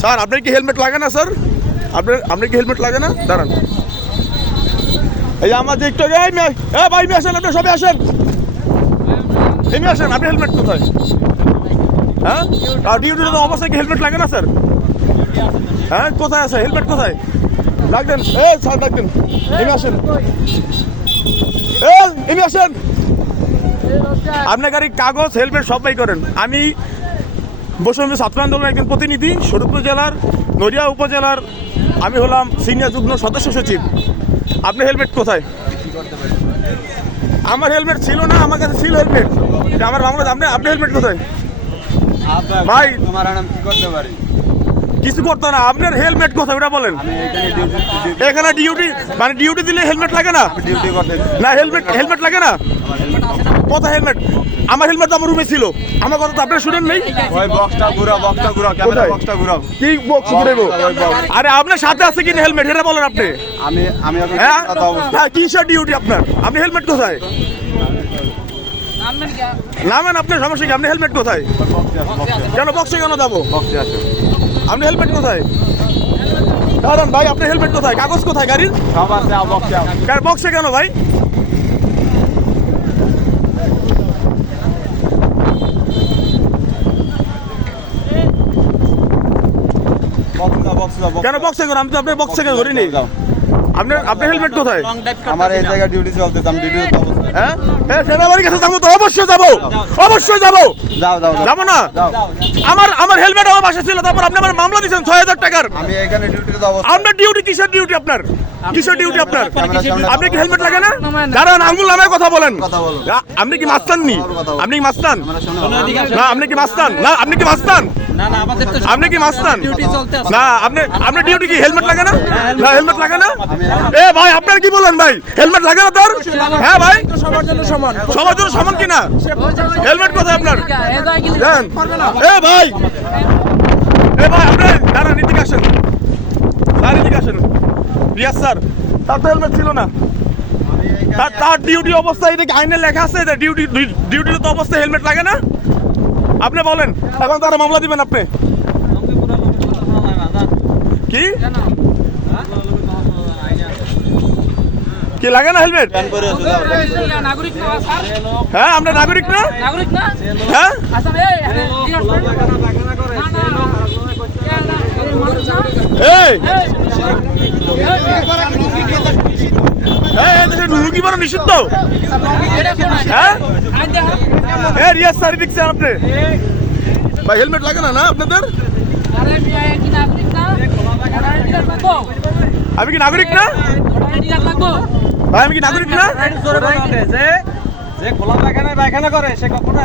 Sir, আপনার কি helmet লাগে না, স্যার? আপনার আপনার কি হেলমেট লাগে না? দাঁড়ান। এই আমার একটু এই ভাই আসেন, আপনি সবাই আসেন। এই মেয়ে আসেন আপনি হেলমেট কোথায়? হ্যাঁ? আর অবস্থায় কি, হেলমেট লাগে না, স্যার? হ্যাঁ কোথায় আছে? হেলমেট কোথায়? ডাকবেন এ, স্যার ডাকবেন এমনি আসেন। এমনি আসেন। আপনার গাড়ি কাগজ, হেলমেট সবাই করেন। আমি বসুন্ধরা ছাত্র আন্দোলনের একজন প্রতিনিধি শরীরপুর জেলার নদিয়া উপজেলার আমি হলাম সিনিয়র যুগ্ম সদস্য সচিব। আপনার হেলমেট কোথায়? আমার হেলমেট ছিল না আমার কাছে ছিল হেলমেট। আমার বাংলা আপনি আপনার হেলমেট কোথায়? ভাই। তোমার আমি কি করতে পারি? কিছু করতো না আপনার হেলমেট কোথায়? ওটা বলেন। এখানে ডিউটি এখানে ডিউটি মানে ডিউটি দিলে হেলমেট লাগে না? ডিউটি করতে না হেলমেট হেলমেট লাগে না? আমার হেলমেট। আমার হেলমেট তো আমার রুমে ছিল। আমার কথা তো আপনার শুনেন নেই? ওই বক্সটা ঘুরাও বক্সটা ঘুরাও ক্যামেরা বক্সটা ঘুরাও। কি বক্স ঘুরেবো আরে আপনার সাথে আছে কিনা হেলমেট? এটা বলেন আপনি। আমি আমি এখন হ্যাঁ? কথা অবস্থা। হ্যাঁ ডিউটি আপনার? আপনি হেলমেট কোথায়? নামেন আপনার সমস্যা কি? আপনি হেলমেট কোথায়? কেন বক্সে কেন যাব? বক্সে আছে আপনি হেলমেট কোথায়? দাঁড়ান ভাই আপনার হেলমেট কোথায়? কাগজ কোথায় গাড়ির? বক্সে কেন ভাই বক্সে যাও বক্সে যাও কেন বক্সে আমি তো আপনার বক্সে কেন ধরিনি আপনার আপনার হেলমেট কোথায়? আমার এই জায়গায় ডিউটি চলতে আমি ডিউটি অবস্থা হ্যাঁ? হ্যাঁ সেনাবাড়ির কাছে যাব তো অবশ্যই যাব। অবশ্যই যাব। যাও যাও যাও। যাব না? যাও। আমার আমার হেলমেট আমার বাসা ছিল তারপর আপনি আমার মামলা দিয়েছেন ছয় হাজার টাকার। আমি এখানে ডিউটিতে যাব। আপনার ডিউটি কিসের ডিউটি আপনার? কিসের ডিউটি আপনার? আপনি কি হেলমেট লাগে না? দাঁড়ান আঙ্গুল কথা বলেন। আপনি কি মাস্তান নি? আপনি কি মাস্তান? না আপনি কি মাস্তান? না আপনি কি মাস্তান? না না আমাদের তো আপনি কি মাস্তান? ডিউটি চলতে আছে। না আপনি আপনার ডিউটি কি হেলমেট লাগে না? না হেলমেট লাগে না? এ ভাই আপনার কি বলেন ভাই? হেলমেট লাগে না তোর? হ্যাঁ ভাই। সবার জন্য সমান। সবার জন্য সমান হেলমেট কোথায় আপনার? এ ভাই এ ভাই। আপনি দাঁড়ান এদিকে আসেন। এদিকে আসেন। রিয়াজ স্যার তার তো হেলমেট ছিল না। তার তার ডিউটি অবস্থায় এটা কি আইনে লেখা আছে? ডিউটি ডিউটির তো অবস্থায় হেলমেট লাগে না? আপনি বলেন এখন তারা মামলা দিবেন আপনি। কি? কি লাগে না হেলমেট হ্যাঁ আমরা নাগরিক না? হ্যাঁ? এই, এই দেশে ঢুকি বানো নিষিদ্ধ হ্যাঁ। রিয়াজ স্যার দেখছেন আপনি ভাই হেলমেট লাগে না না আপনাদের? আমি কি নাগরিক না? ভাই আমি কি নাগরিক না যে খোলা পায়খানায় পায়খানা করে সে কখনো?